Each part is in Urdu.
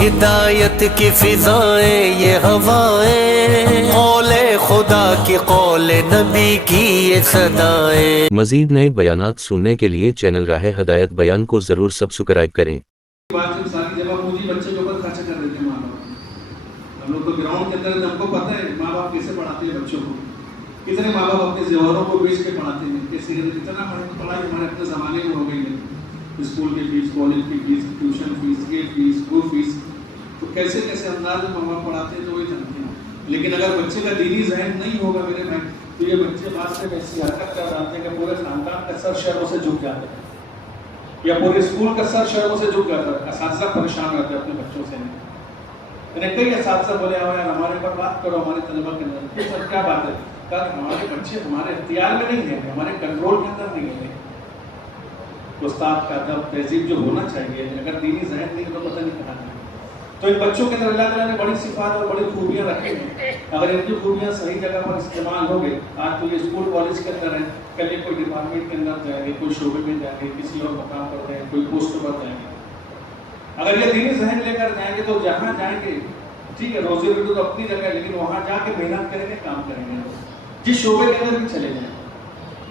ہدایت کی فضائیں یہ ہوائیں، قول خدا کی قول نبی کی یہ صدائیں۔ مزید نئے بیانات سننے کے لیے چینل راہ ہدایت بیان کو ضرور سبسکرائب کریں۔ بات ساری جگہ پوری بچے کے اوپر خرچ کر دیتے ہیں ماں باپ۔ ہم لوگ تو گراؤنڈ کے اندر ہم کو پتہ ہے ماں باپ کیسے پڑھاتے ہیں بچوں کو، کتنے ماں باپ اپنے زیوروں کو بیچ کے پڑھاتے ہیں، کیسے اتنا پڑھائی ہمارے اپنے زمانے میں ہو گئی ہے، اسکول کی فیس، کالج کی فیس، ٹیوشن فیس، یہ فیس، وہ فیس، تو کیسے کیسے انداز میں ماں باپ پڑھاتے ہیں تو وہی جانتے ہیں۔ لیکن اگر بچے کا دینی ذہن نہیں ہوگا میرے بھائی، تو یہ بچے بعد سے ایسی حرکت کر جاتے ہیں کہ پورے خاندان کا سر شرموں سے جھک جاتا ہے، یا پورے اسکول کا سر شرموں سے جھک جاتا ہے۔ اساتذہ پریشان رہتے ہیں اپنے بچوں سے۔ میں نے کئی اساتذہ بولے ہمارے اوپر بات کرو، ہمارے طلبہ کے اندر سر کیا بات ہے، کہ ہمارے بچے ہمارے اختیار میں نہیں ہیں، ہمارے کنٹرول کے اندر نہیں ہیں۔ استاد کا ادب تہذیب جو ہونا چاہیے، اگر دینی ذہن نہیں تو پتہ نہیں کہاں ہے۔ تو ان بچوں کے اندر اللہ تعالیٰ نے بڑی صفات اور بڑی خوبیاں رکھی ہیں، اگر ان کی خوبیاں صحیح جگہ پر استعمال ہو گئے، آج تو یہ اسکول کالج کے اندر ہے، کل یہ کوئی ڈپارٹمنٹ کے اندر جائیں گے، کوئی شعبے میں جائیں گے، کسی اور مقام پر جائیں گے، کوئی پوسٹ پر جائیں گے، اگر یہ دینی ذہن لے کر جائیں گے تو جہاں جائیں گے ٹھیک ہے، روزی روٹی تو اپنی جگہ ہے، لیکن وہاں جا کے محنت کریں گے، کام کریں گے، جس شعبے کے اندر بھی چلے جائیں۔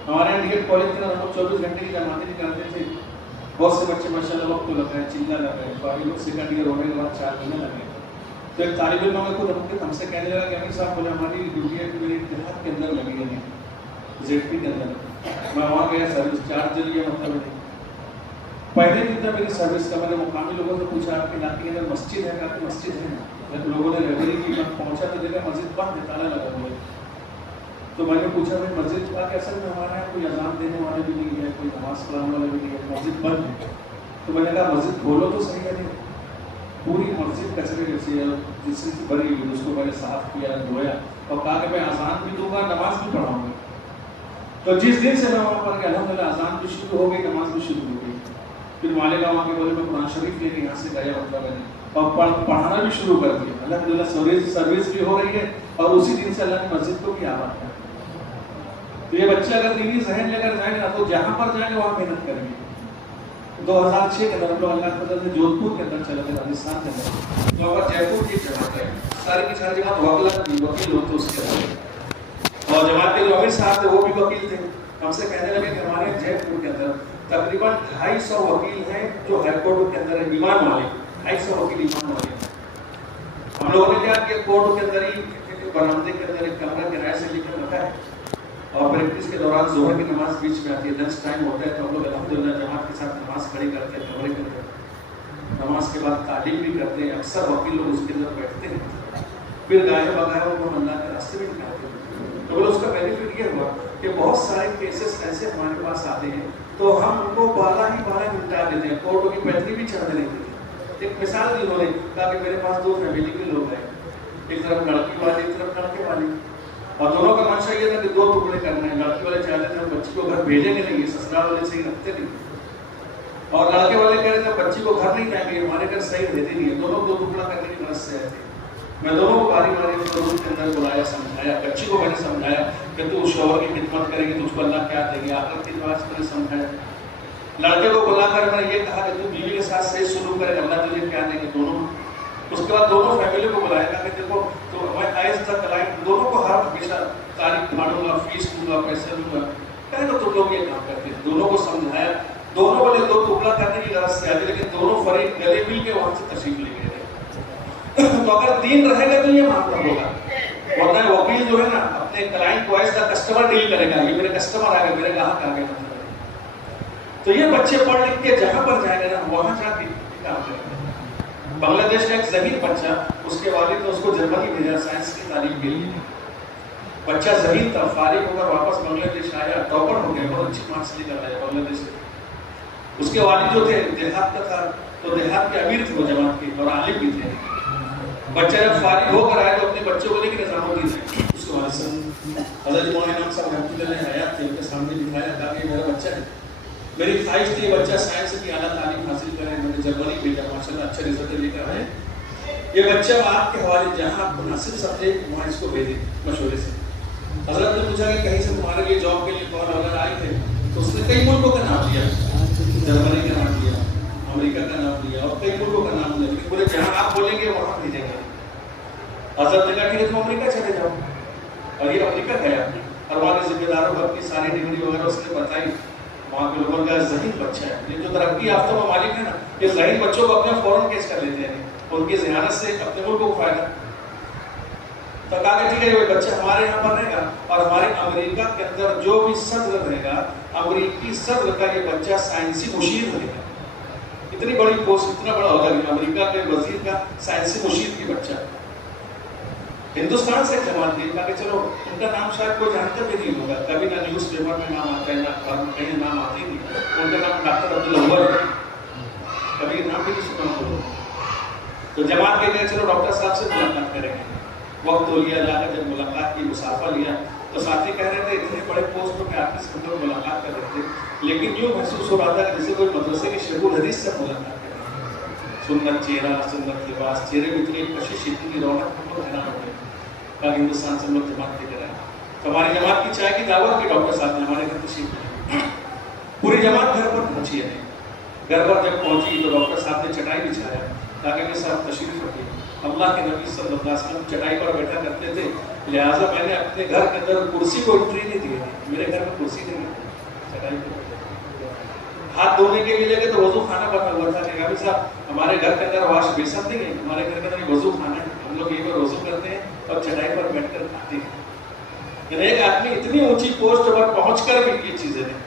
ہمارے یہاں ڈی کالج کے اندر ہم لوگ 24 گھنٹے کی جماعتیں بھی کرتے تھے، بہت سے بچے ماشاء اللہ وقت لگ رہے ہیں، چلنا لگ رہے ہیں، باقی لوگ سیکنڈ ایئر ہونے کے بعد 4 مہینے لگے۔ تو ایک طالب علم میں خود ہم سے کہنے لگا کہ امیر صاحب بولے ہماری ڈیوٹی ہے کہ میری اتحاد کے اندر لگی ہے، زیڈ پی کے اندر، میں وہاں گیا سروس چارج لیا، مطلب نہیں پہلے دن تھا میری سروس کا، میں نے مقامی لوگوں سے پوچھا آپ کے علاقے کے اندر مسجد ہے؟ کہا کہ مسجد ہے، جب لوگوں نے ریبری کی، میں پہنچا تو دیکھا مسجد بند ہے، تالا لگا ہوا ہے۔ تو میں نے پوچھا بھائی مسجد کا کہ اصل میں ہمارے یہاں کوئی اذان دینے والے بھی نہیں ہے، کوئی نماز پڑھانے والے بھی نہیں ہے، مسجد بند ہے۔ تو میں نے کہا مسجد کھولو تو صحیح ہے، پوری مسجد کچرے جیسی ہے، جس سے بھری ہوئی، اس کو میں نے صاف کیا، دھویا، اور کہا کہ میں اذان بھی دوں گا، نماز بھی پڑھاؤں گا۔ تو جس دن سے میں وہاں پر گیا الحمدللہ اذان بھی شروع ہو گئی، نماز بھی شروع ہو گئی۔ پھر مالک وہاں کے بولے میں قرآن شریف لے کے یہاں سے گیا، مطلب ہے اور پڑھانا بھی شروع کر دیا، الحمدللہ سروس بھی ہو رہی ہے، اور اسی دن سے اللہ نے مسجد کو بھی آباد کیا۔ تو یہ بچے اگر دینی ذہن لے کر جائیں گے تو جہاں پر جائیں گے وہاں محنت کریں گے۔ 2006 کے اندر ہم لوگ اللہ کے فضل سے جودھپور کے اندر چلے تھے، راجستھان کے اندر، تو وہاں جے پور کی جماعت ہے، ساری کی ساری جماعت وکیل ہوتے اس کے اندر، اور جماعت کے جو امیر صاحب تھے وہ بھی وکیل تھے۔ ہم سے کہنے لگے کہ ہمارے جے پور کے اندر تقریباً 250 وکیل ہیں جو ہائی کورٹ کے اندر ایمان والے، 250 وکیل ایمان والے ہیں۔ ہم لوگوں نے کیا کہ کورٹ کے اندر ہی برآمدے کے اندر ایک کمرہ کرائے سے لے کر رکھا ہے، اور پریکٹس کے دوران ظہر کی نماز بیچ میں آتی ہے، لنچ ٹائم ہوتا ہے، تو ہم لوگ الحمدللہ جماعت کے ساتھ نماز کھڑی کرتے ہیں، کمرے کے اندر نماز کے بعد تعلیم بھی کرتے ہیں، اکثر وکیل لوگ اس کے اندر بیٹھتے ہیں، پھر گائے بغائے وہ اللہ کے راستے میں نکالتے ہیں۔ تو بولے اس کا بینیفٹ یہ ہوا کہ بہت سارے کیسز ایسے ہمارے پاس آتے ہیں تو ہم ان کو 12 ہی 12 نپٹا دیتے ہیں، کورٹ کی پیتری بھی چڑھ دیتے ہیں۔ ایک مثال دی انہوں نے کہا کہ میرے پاس 2 فیملی کے لوگ ہیں، ایک طرف لڑکی والے، ایک طرف لڑکے والے، اور دونوں کا منشا یہ تھا کہ 2 ٹکڑے کرنے ہیں۔ لڑکی والے چاہتے تھے ہم بچی کو گھر بھیجیں گے نہیں، سسرال والے صحیح رکھتے نہیں، اور لڑکے والے کہہ رہے تھے بچی کو گھر نہیں جائیں گے، ہمارے گھر صحیح رہتے نہیں ہے، دونوں 2 ٹکڑا کرنے کی غرض سے آئے تھے۔ میں دونوں کو باری باری روم کے اندر بلایا، سمجھایا، بچی کو میں نے سمجھایا کہ تو شوہر کی خدمت کرے گی تو اس کو اللہ کیا دے گی، آخرت کی بات میں نے سمجھایا۔ لڑکے کو بلا کر میں نے یہ کہا کہ تو بیوی کے ساتھ صحیح سلوک کرے، اللہ تجھے کیا دے گی، دونوں۔ اس کے بعد دونوں فیملی کو بلایا کہ دیکھو تو میں ایز تک کلائنٹ دونوں کو ہر ہمیشہ تاریخ پھاڑوں گا، فیس دوں گا، پیسے دوں گا، کہے تو تم لوگ یہ کام کرتے ہیں۔ دونوں کو سمجھایا، دونوں بولے 2 ٹکڑا کرنے کی غرض سے آتے، لیکن دونوں فریق گلے مل کے وہاں سے تشریف لے گئے۔ تو اگر دین رہے گا تو یہ معاملہ ہوگا، ورنہ وکیل جو ہے نا اپنے کلائنٹ کو ایز دا کسٹمر ڈیل کرے گا، یہ میرے کسٹمر آ گئے، میرے گاہک آ گئے۔ تو یہ بچے پڑھ لکھ کے جہاں پر جائیں گے نا وہاں جا کے کام کریں گے۔ بنگلہ دیش کا ایک ذہین بچہ، اس کے والد نے اس کو جرمنی بھیجا سائنس کی تعلیم کے لیے، بچہ ذہین تھا، فارغ ہو کر واپس بنگلہ دیش آیا، ٹاپر ہو گیا، بہت اچھی مارکس لے کر آیا بنگلہ دیش سے۔ اس کے والد جو تھے دیہات کا تھا، تو دیہات کے امیر تھے وہ جماعت کے، اور عالم بھی تھے۔ بچہ جب فارغ ہو کر آئے تو اپنے بچوں کو لے کے نظاموں دی تھی، اس کے والد سے حضرت مولانا امام صاحب رحمۃ اللہ علیہ حیات تھے، ان کے سامنے دکھایا تھا کہ میرا بچہ ہے، میری خواہش تھی بچہ سائنس کی اعلیٰ تعلیم حاصل کرے، میں نے جرمنی بھیجا، ماشاءاللہ اچھا رزلٹ لے کر آئے، یہ بچہ آپ کے حوالے جہاں آپ مناسب سمجھے وہاں اس کو بھیجیں مشورے سے۔ حضرت نے پوچھا کہ کہیں سے تمہارے لیے جاب کے لیے کال وغیرہ آئی تھے؟ تو اس نے کئی ملکوں کا نام لیا، جرمنی کا نام لیا، امریکہ کا نام لیا، اور کئی ملکوں کا نام لیا، لیکن بولے جہاں آپ بولے حضرت نے کہا ٹھیک ہے تم امریکہ چلے جاؤ، اور یہ امریکہ گیا اور وہاں کے ذمہ داروں کو اپنی ساری ڈگری وغیرہ اس نے بتائی. وہاں کے لوگوں کا ذہین بچہ ہے، یہ جو ترقی یافتہ ممالک ہیں نا، یہ ذہین بچوں کو اپنے فوراً کیچ کر لیتے ہیں، ان کی ذہانت سے اپنے ملک کو فائدہ. تو کہا کہ ٹھیک ہے یہ بچہ ہمارے یہاں پر رہے گا، اور ہمارے امریکہ کے اندر جو بھی صدر رہے گا، امریکی صدر کا یہ بچہ سائنسی مشیر بنے گا. اتنی بڑی پوسٹ، اتنا بڑا ہوگا کہ امریکہ کے وزیر کا سائنسی مشیر کی بچہ. ہندوستان سے جماعت دی، کہا کہ چلو ان کا نام شاید کوئی جانتا بھی نہیں ہوگا، کبھی نہ نیوز پیپر میں نام آتا ہے، نہ اخبار میں کہیں نام آتے نہیں. ان کا نام ڈاکٹر عبدالاول ہے، کبھی نام بھی نہیں سنا ہوگا. تو جماعت کے گئے چلو ڈاکٹر صاحب سے ملاقات کریں گے. وقت تو لیا، جا کر جب ملاقات کی، مسافہ لیا، تو ساتھی کہہ رہے تھے اتنے بڑے پوسٹ پہ آپ سے ملاقات کر رہے تھے، لیکن یوں محسوس ہو رہا تھا کہ جیسے کوئی مدرسے کے شیخ الحدیث سے ملاقات کر رہے ہیں. سنت چہرہ، سنت لباس، چہرے میں اتنی کشش، اتنی رونق، ہم لوگ حیران ہو گئے. ہندوستان سے ہم لوگ جماعت لے کر آئے. تو ہماری جماعت کی چائے کی دعوت کی ڈاکٹر صاحب نے ہمارے گھر تشریف لائی. پوری جماعت گھر پر پہنچی ہے. گھر پر جب پہنچی تو ڈاکٹر صاحب نے چٹائی بچھایا تاکہ کہ صاحب تشریف رکھے. اللہ کے نبی صلی اللہ علیہ وسلم چٹائی پر بیٹھا کرتے تھے، لہٰذا میں نے اپنے گھر کے اندر کرسی کو انٹری نہیں دی. میرے گھر میں کرسی نہیں ہے، چٹائی پر. ہاتھ دھونے کے لیے گئے تو وضو خانہ بنا ہوا تھا. نبی صاحب ہمارے گھر کے اندر واش بیسن نہیں ہے، ہمارے گھر کے اندر وضو خانہ ہے، ہم لوگ یہ وضو کرتے ہیں اور چٹائی پر بیٹھ کر کھاتے ہیں. یعنی ایک آدمی اتنی اونچی پوسٹ پر پہنچ کر بھی یہ چیزیں ہیں.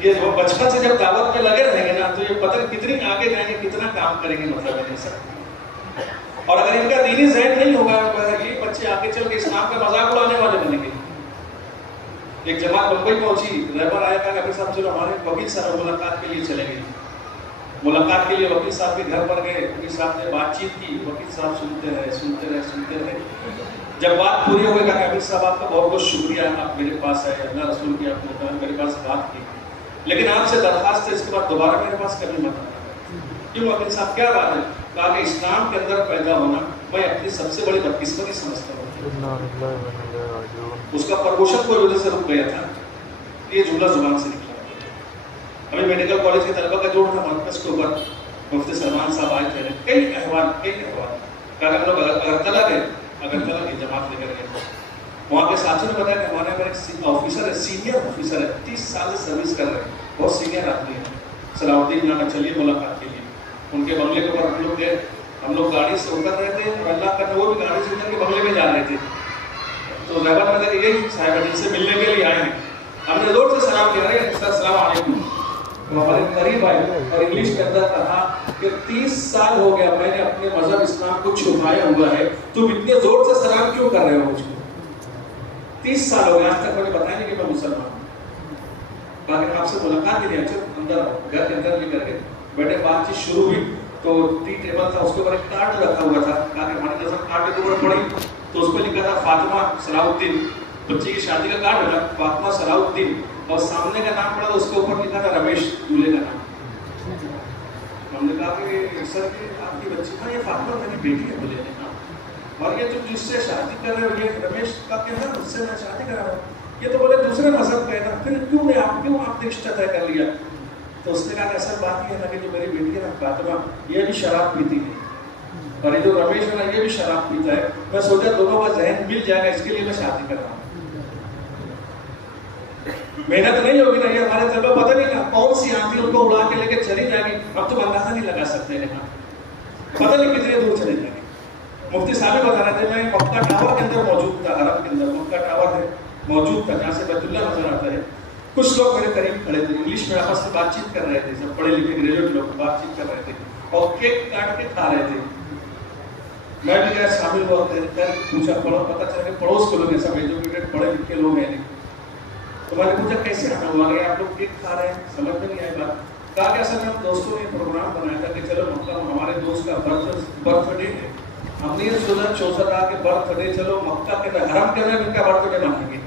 یہ بچپن سے جب دعوت میں لگے رہیں گے نا تو یہ پتہ کتنی آگے جائیں گے، کتنا کام کریں گے. مطلب ہے سر. اور اگر ان کا دینی ذہن نہیں ہوگا، یہ بچے آگے چل کے اسلام کا مذاق اڑانے والے بنیں گے. ایک جماعت بمبئی پہنچی، رہبر آیا کہا کہ صاحب چلو ہمارے وکیل صاحب ملاقات کے لیے چلیں گے. ملاقات کے لیے وکیل صاحب کے گھر پر گئے. وکیل صاحب نے بات چیت کی، وکیل صاحب سنتے رہے. جب بات پوری ہو گئی کہا کہ امیر صاحب آپ کا بہت بہت شکریہ، آپ میرے پاس آئے، اللہ رسول کی آپ نے میرے پاس بات کی، لیکن آپ سے درخواست ہے اس کے بعد دوبارہ میرے پاس کبھی مت آنا. کیوں وکیل صاحب کیا بات ہے؟ کہا کہ اسلام کے اندر پیدا ہونا میں اپنی سب سے بڑی بدقسمتی سمجھتا ہوں. اس کا پرموشن کوئی وجہ سے رک گیا تھا. یہ جملہ زبان سے نکلا. ابھی میڈیکل کالج کے طلبہ کا جوڑ تھا مرکز کے اوپر، مفتی سلمان صاحب آئے تھے. کئی احوال کہا کہ ہم لوگ اگرتلا گئے، اگرتلا کی جماعت لے کر گئے. وہاں کے ساتھیوں نے بتایا کہ ہمارے یہاں ایک آفیسر ہے، سینئر آفیسر ہے، 30 سال سے سروس کر رہے ہیں، بہت سینئر آدمی ہیں، صلاح الدین نام. چلیے ملاقات کے لیے ان کے بنگلے کے اوپر ہم لوگ گئے. ہم لوگ گاڑی سے اتر رہے تھے اور اللہ کا وہ بھی گاڑی سے اتر کے بنگلے میں جا رہے تھے. تو رہبر نے کہا یہی صاحب جن سے ملنے کے لیے آئے ہیں. ہم نے زور سے سلام کیا، رہے سر السلام علیکم. ہمارے قریب آئے اور انگلش کے اندر کہا کہ 30 سال ہو گیا میں نے اپنے مذہب اسلام کو چھپایا ہوا ہے، تم اتنے زور سے سلام کیوں کر رہے ہو مجھ کو؟ 30 سال ہو گیا، آج تک مجھے بتایا نہیں کہ میں مسلمان ہوں. کہا کہ آپ سے ملاقات کے لیے اچھا اندر گھر کے اندر لے کر کے بیٹھے. بات چیت شروع ہوئی تو ٹی ٹیبل تھا، اس کے اوپر ایک کارڈ رکھا ہوا تھا. کہا کہ ہماری نظر کارڈ کے اوپر پڑی تو اس پہ لکھا تھا فاطمہ صلاح الدین. بچی کی شادی کا کارڈ ہے نا، فاطمہ صلاح الدین، اور سامنے کا نام پڑا تو اس کے اوپر لکھا تھا رمیش، دولہے کا نام. ہم نے کہا کہ سر آپ کی بچی، ہاں یہ فاطمہ میری بیٹی ہے. بولے ہاں. اور یہ تم جس سے شادی کر رہے ہو یہ رمیش کا کہنا ہے، اس سے میں شادی کرا رہا ہوں. یہ تو بولے دوسرے مذہب کا ہے نا، پھر کیوں آپ نے رشتہ طے کر لیا؟ تو اس نے کہا کہ اصل بات یہ ہے نا کہ جو میری بیٹی ہے نا فاطمہ، یہ بھی شراب پیتی ہے اور یہ جو رمیش ہے نا یہ بھی شراب پیتا ہے. میں سوچا دونوں کا ذہن مل جائے گا، اس کے لیے میں شادی کر رہا ہوں. محنت نہیں ہوگی نا، یہ ہمارے طلبہ پتہ نہیں نا کون سی آندھی ان کو اڑا کے لے کے چلی جائے گی. اب تو اندازہ نہیں لگا سکتے ہیں، پتہ نہیں کتنے دور چلے جائیں گے. مفتی صاحب بتا رہے تھے میں مکہ ٹاور کے اندر موجود تھا، حرم کے اندر مکہ ٹاور ہے موجود تھا جہاں سے بیت اللہ نظر آتا ہے. کچھ لوگ میرے قریب کھڑے تھے، انگلش میں آپس میں بات چیت کر رہے تھے، سب پڑھے لکھے گریجویٹ لوگ بات چیت کر رہے تھے اور کیک کاٹ کے کھا رہے تھے. میں بھی کیا شامل ہوا، پوچھا پڑھو، پتہ چلا کہ پڑوس کے لوگ ہیں، سب ایجوکیٹڈ پڑھے لکھے لوگ ہیں. تو میں نے پوچھا کیسے آنا ہوا کہ آپ لوگ کیک کھا رہے ہیں؟ سمجھ میں نہیں آئی بات. کہا کہ اصل میں ہم دوستوں نے پروگرام بنایا تھا کہ چلو مکہ ہمارے دوست کا برتھ ڈے ہے، ہم نے یہ سوچا 64 کے برتھ ڈے چلو مکہ کے حرم کے اندر ان کا برتھ ڈے منائیں گے.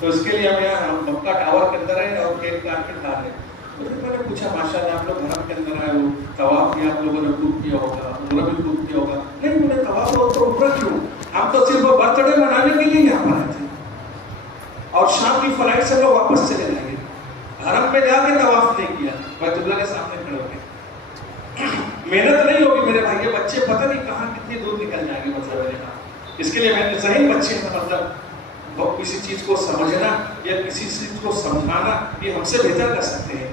تو اس کے لیے ہم یہاں مکہ ٹاور کے اندر ہیں اور کیک کاٹ کے کھا رہے ہیں. تو میں نے پوچھا ماشاء اللہ آپ لوگ حرم کے اندر آئے ہو، طواف بھی آپ لوگوں نے خوب کیا ہوگا، عمرہ بھی خوب کیا ہوگا. نہیں میں نے طواف اور عمرہ کیوں، ہم تو صرف برتھ ڈے منانے کے لیے یہاں پر آئے تھے اور شام کی فلائٹ سے لوگ واپس چلے جائیں گے. حرم میں جا کے طواف نہیں کیا، بیت اللہ کے سامنے کھڑے ہو گئے. محنت نہیں ہوگی میرے بھائی، یہ بچے پتہ نہیں کہاں کتنی دور نکل جائیں گے. مطلب اس کے لیے میں ذہین بچے ہیں، مطلب کسی چیز کو سمجھنا یا کسی چیز کو سمجھانا یہ ہم سے بہتر کر سکتے ہیں۔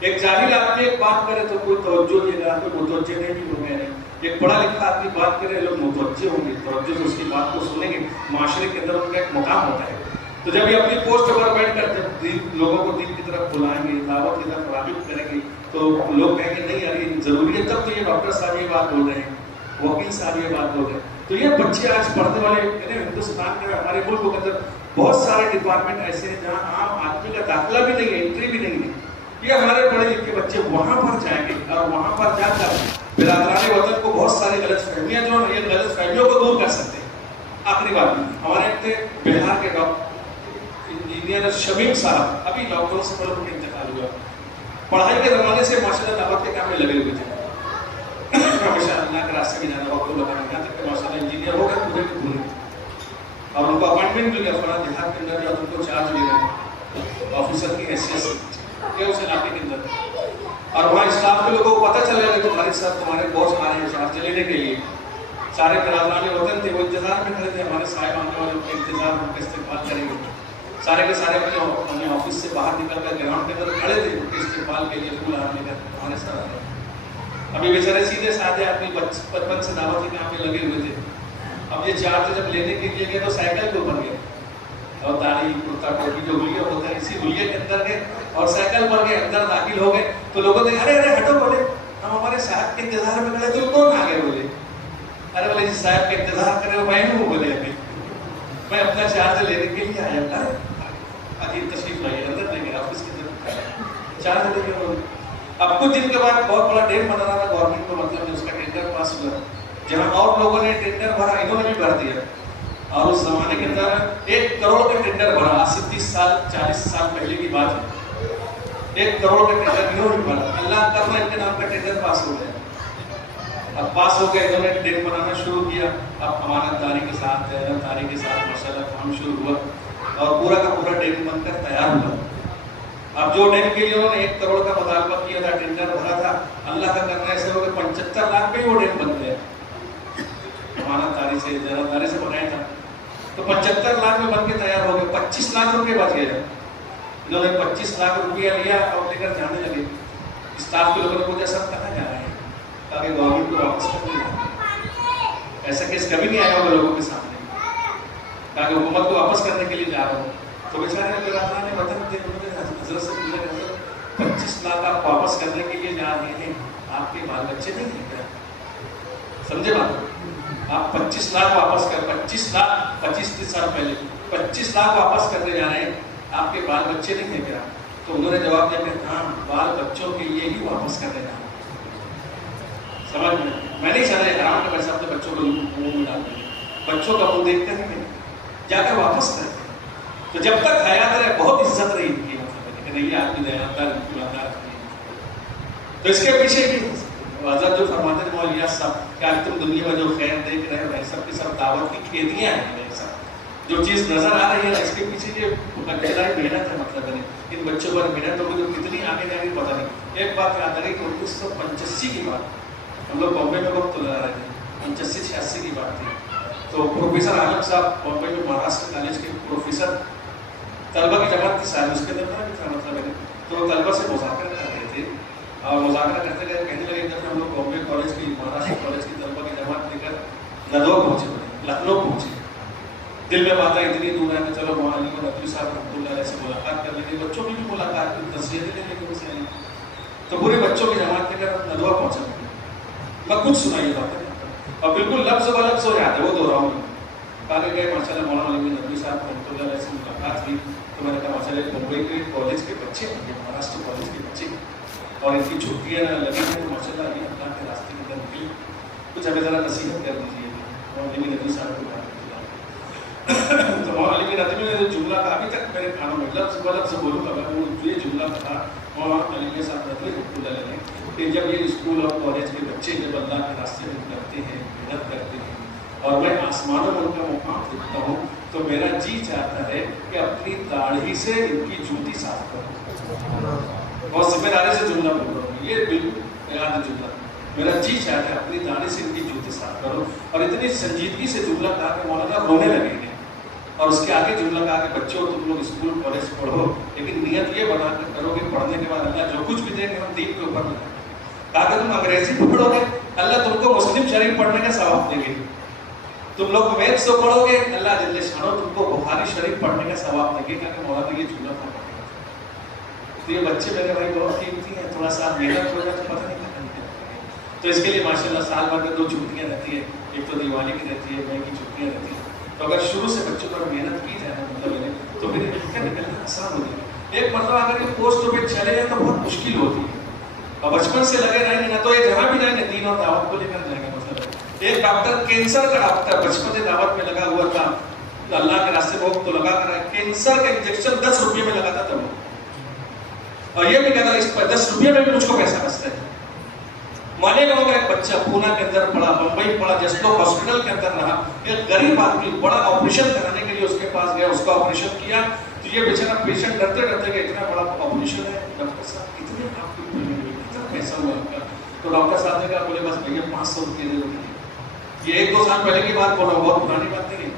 ایک جاہل آدمی ایک بات کرے تو کوئی توجہ نہیں لگا، کوئی متوجہ نہیں ہو گئے، ایک پڑھا لکھا آدمی بات کرے لوگ متوجہ ہوں گے، توجہ سے اس کی بات کو سنیں گے، معاشرے کے اندر ان کا ایک مقام ہوتا ہے۔ تو جب یہ اپنی پوسٹ پر بیٹھ کر جب لوگوں کو دین کی طرف بلائیں گے، دعوت کی طرف راغب کریں گے، تو لوگ کہیں گے نہیں یار یہ ضروری ہے، تب تو یہ ڈاکٹر صاحب یہ بات بول رہے ہیں، وکیل صاحب یہ بات بول رہے ہیں۔ تو یہ بچے آج پڑھنے والے ہندوستان کے ہمارے ملک کے اندر بہت سارے ڈپارٹمنٹ ایسے ہیں جہاں عام آدمی کا داخلہ بھی نہیں ہے، انٹری بھی نہیں ہے۔ یہ ہمارے پڑھے لکھے بچے وہاں پر جائیں گے اور وہاں پر جا کر برادران وطن کو بہت ساری غلط فہمیاں جو ہیں یہ غلط فہمیوں کو دور کر سکتے ہیں۔ آخری بات ہمارے تھے بہار کے انجینئر شمیم صاحب، ابھی لاک ڈاؤن سے پہلے ان کا انتقال ہوا۔ پڑھائی کے زمانے سے ماشاءاللہ دعوت کے کام میں لگے ہوئے تھے، ہمیشہ اللہ کے راستے میں جانا وقت لگانا، یہاں تک کہ ماشاءاللہ انجینئر ہو گئے پورے کے پورے، اور ان کو اپائنٹمنٹ مل گیا فلاں دیہات کے اندر، ان کو چارج لے گئے آفیسر کی حیثیت سے کیا اس علاقے کے اندر، اور وہاں اسٹاف کے لوگوں کو پتہ چلا کہ تمہارے ساتھ تمہارے باس آ رہے ہیں چارج لینے کے لیے۔ سارے برادران وطن تھے وہ انتظار میں کھڑے تھے، ہمارے صاحب آنے والے کے انتظار ان کا استقبال کریں گے۔ سارے کے سارے اپنے آفس سے باہر نکل کر گراؤنڈ کے اندر کھڑے تھے ان کے استقبال کے لیے، پھول ہار لے کر ہمارے ساتھ آ رہے۔ ابھی بیچارے سیدھے سادھے آدمی بچپن سے دعوت کے کام میں لگے ہوئے تھے۔ اب یہ چارج جب لینے کے لیے گئے تو سائیکل کے اوپر گئے اور داڑھی کرتا ٹوپی جو حلیہ ہوتا ہے اسی حلیے کے اندر گئے اور سائیکل پر گئے، اندر داخل ہو گئے تو لوگوں نے ارے ارے ہٹو، بولے ہم ہمارے صاحب کے انتظار میں کھڑے تھے، کون آ گئے؟ بولے ارے بولے جس صاحب کا انتظار کرے وہ میں ہوں، بولے ابھی میں اپنا چارج لینے کے لیے آیا تھا۔ عجیب تشریف لائی، اندر لے گئے آفس کے اندر چارج لے گئے۔ اب کچھ دن کے بعد بہت بڑا ڈیم بنا رہا تھا گورنمنٹ کو، مطلب اس کا ٹینڈر پاس ہوا، جہاں اور لوگوں نے ٹینڈر بھرا انہوں نے بھی بھر دیا، اور اس زمانے کے اندر 1 کروڑ کا ٹینڈر بھرا، آج سے 30 سال 40 سال پہلے کی بات ہے، 1 کروڑ کا ٹینڈر انہوں نے بھرا، اللہ کرنا ان کے نام کا ٹینڈر پاس ہو گیا۔ اب پاس ہو گئے، انہوں نے ڈیم بنانا شروع کیا، اب امانت داری کے ساتھ دیانتداری کے ساتھ ماشاءاللہ کام شروع ہوا اور پورا کا پورا ڈیم بن کر تیار ہوا۔ اب جو ڈیم کے لیے انہوں نے 1 کروڑ کا مطالبہ کیا تھا، ٹینڈر بھرا تھا، اللہ کا کرنا ایسے ہو کہ 75 لاکھ میں وہ ڈیم بن گیا، امانت داری سے دیانتداری سے بنایا تھا، تو 75 لاکھ میں بن کے تیار ہو گئے۔ 25 لاکھ روپے بچ گئے، انہوں نے 25 لاکھ روپیہ لیا اور لے کر جانے لگے۔ اسٹاف کے لوگوں نے پوچھا سب کہاں جا رہے ہیں؟ تاکہ گورنمنٹ کو واپس کر دیا۔ ایسا کیس کبھی نہیں آیا ہوگا لوگوں کے سامنے، تاکہ حکومت کو واپس کرنے کے لیے جا رہا ہوں، تو بیچارے برادران وطن تھے، انہوں نے حضرت سے پوچھا کہ 25 لاکھ آپ واپس کرنے کے لیے جا رہے ہیں، آپ کے بال بچے نہیں ہیں کیا؟ سمجھے بات؟ آپ 25 لاکھ واپس کر 25 لاکھ 25 سال پہلے 25 لاکھ واپس کرنے جا رہے ہیں، آپ کے بال بچے نہیں ہیں کیا؟ تو انہوں نے جواب دیا کہ ہاں، بال بچوں کے لیے ہی واپس کرنے جا رہے ہیں۔ سمجھ میں نہیں چاہ رہے حرام کا پیسہ اپنے بچوں کو منہ میں ڈال دیں، بچوں کا منہ دیکھ کر ہی جا کر واپس کرتے ہیں۔ تو جب تک حیات رہے بہت عزت رہی ان کی، مطلب کہ نہیں آدمی دیانتدار ایماندار، تو اس کے پیچھے بھی حضرت جو فرماتے ہیں مولوی صاحب کہ آج تم دنیا میں جو خیر دیکھ رہے ہیں سب کی سب دعوت کی کھیتیاں ہیں، سب جو چیز نظر آ رہی ہے اس کے پیچھے یہ اکیلا ہی محنت ہے، مطلب ان بچوں پر محنت ہوگی تو کتنی آگے جائے گی پتہ نہیں۔ ایک بات یاد رہے کہ 1985 کی بات، ہم لوگ بامبے میں وقت لگا رہے تھے، 85-86 کی بات تھی، تو پروفیسر عالم صاحب بامبے میں مہاراشٹر کالج کے پروفیسر، طلبہ کی جماعت تھی شاید اس کے اندر بھی تھا، مطلب ہے تو طلبہ سے مذاکرہ کر رہے تھے اور مذاکرہ کرتے گئے کہنے لگے جب ہم لوگ بامبے کالج کی مہاراشٹر کالج کی طلبہ کی جماعت لے کر ندوا پہنچے، لکھنؤ پہنچے، دل میں بات آئی اتنی دور ہے کہ چلو وہاں علی ندوی صاحب رحمۃ اللہ علیہ سے ملاقات کر لیں گے، بچوں کی بھی ملاقات کی تصویریں لے لیں گے ان سے، تو پورے بچوں کی جماعت لے کر ندوا پہنچا، میں کچھ سنائی باتیں اور بالکل لفظ بلفظ ہو جاتے وہ دہراؤں گا۔ آگے گئے ماشاءاللہ مولانا علی ندوی صاحب رحمۃ اللہ علیہ سے ملاقات ہوئی، تو میں نے کہا ماشاءاللہ بمبئی کے کالج کے بچے ہیں، مہاراشٹر کالج کے بچے اور ان کی چھٹیاں لگی ہیں، تو ماشاءاللہ یہ اللہ کے راستے کے اندر نکلی، کچھ ہمیں ذرا نصیحت کر دیجیے مولانا علی ندوی صاحب کو۔ تو مولانا علی ندوی نے جو جملہ کہا ابھی تک میرے کانوں میں لفظ بلفظ بولوں گا میں، وہ یہ جملہ کہا مولانا علی صاحب ندوی رحمۃ اللہ علیہ کہ جب یہ اسکول اور کالج کے بچے جب اللہ کے راستے میں کرتے ہیں، محنت کرتے ہیں اور میں آسمانوں میں ان کا مقام دیکھتا ہوں تو میرا جی چاہتا ہے کہ اپنی داڑھی سے ان کی جوتی صاف کروں، بہت ذمہ داری سے جملہ بول رہا ہوں، یہ بالکل یاد جملہ میرا جی چاہتا ہے اپنی داڑھی سے ان کی جوتے صاف کرو. اور اتنی سنجیدگی سے جملہ کہا کہ مولانا رونے لگے ہیں. اور اس کے آگے جملہ کہا کہ بچوں تم لوگ اسکول کالج پڑھو لیکن نیت یہ بنا کر کرو کہ پڑھنے کے بعد اللہ جو کچھ بھی دیں گے ہم دین کے اوپر لگائیں. کہا کہ تم انگریزی پڑھو گے اللہ تم کو مسلم شریف پڑھنے کا ثواب دیں گے. تم لوگ میتھ سے پڑھو گے اللہ جل شانہ تم کو بخاری شریف پڑھنے کا ثواب دیں گے. کہا کہ مولانا یہ جملہ تھا. تو یہ بچے میرے بھائی بہت قیمتی ہیں. تھوڑا سا محنت ہو جائے تو پتہ نہیں کیا کرتے. تو اس کے لیے ماشاء اللہ سال بھر میں 2 چھٹیاں رہتی ہے. ایک تو دیوالی کی رہتی ہے, مئی کی چھٹیاں رہتی ہے. تو اگر شروع سے بچوں پر محنت کی جائے مطلب تو پھر نکلنا آسان ہو جائے. ایک مرتبہ اگر یہ پوسٹ پہ چلے جائیں تو بہت مشکل ہوتی ہے. اور بچپن سے لگے رہیں گے نا تو یہ جہاں بھی جائیں گے دین اور دعوت کو لے کر جائیں گے. مطلب ایک ڈاکٹر کینسر کا ڈاکٹر بچپن سے دعوت میں لگا ہوا تھا. اللہ کے راستے میں تو لگا کر کینسر کا انجیکشن 10 روپے میں لگاتا تھا وہ. اور یہ بھی کہتا اس پر 10 روپے میں بھی مجھ کو پیسہ بچتا ہے. مانے گاؤں کا ایک بچہ پونا کے اندر پڑا, بمبئی پڑا, جسلو ہاسپٹل کے اندر رہا. ایک غریب آدمی بڑا آپریشن کرانے کے لیے اس کے پاس گیا, اس کا آپریشن کیا تو یہ بیچارہ پیشنٹ ڈرتے ڈرتے کہ اتنا بڑا آپریشن ہے ڈاکٹر صاحب کتنے آپ کتنا پیسہ ہوا آپ کا. تو ڈاکٹر صاحب نے کہا بولے بس بھیا 500 روپئے دے دو. یہ 1-2 سال پہلے کی بات بول رہا ہوں, بہت پرانی بات نہیں.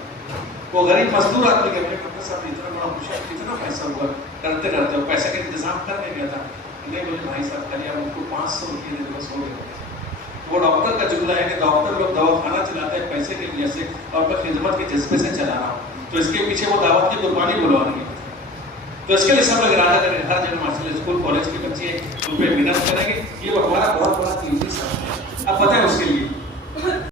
وہ غریب مزدور آدمی کہ ڈاکٹر صاحب اتنا بڑا آپریشن کتنا پیسہ ہوا. ڈرتے ڈرتے وہ پیسے کا انتظام کرنے گیا تھا. نہیں بولے بھائی صاحب خالی آپ ان کو 500 روپئے دے دو بس ہو گیا. وہ ڈاکٹر کا جملہ ہے کہ ڈاکٹر لوگ دواخانہ چلاتے ہیں پیسے کے لیے سے اور میں خدمت کے جذبے سے چلا رہا ہوں. تو اس کے پیچھے وہ دعوت کی قربانی بلوا رہی ہے. تو اس کے لیے سب لوگ ارادہ کریں ہر جگہ ماشاء اللہ اسکول کالج کے بچے ان پہ محنت کریں گے. یہ ہمارا بہت بڑا قیمتی سبق ہے. اب پتہ ہے اس کے لیے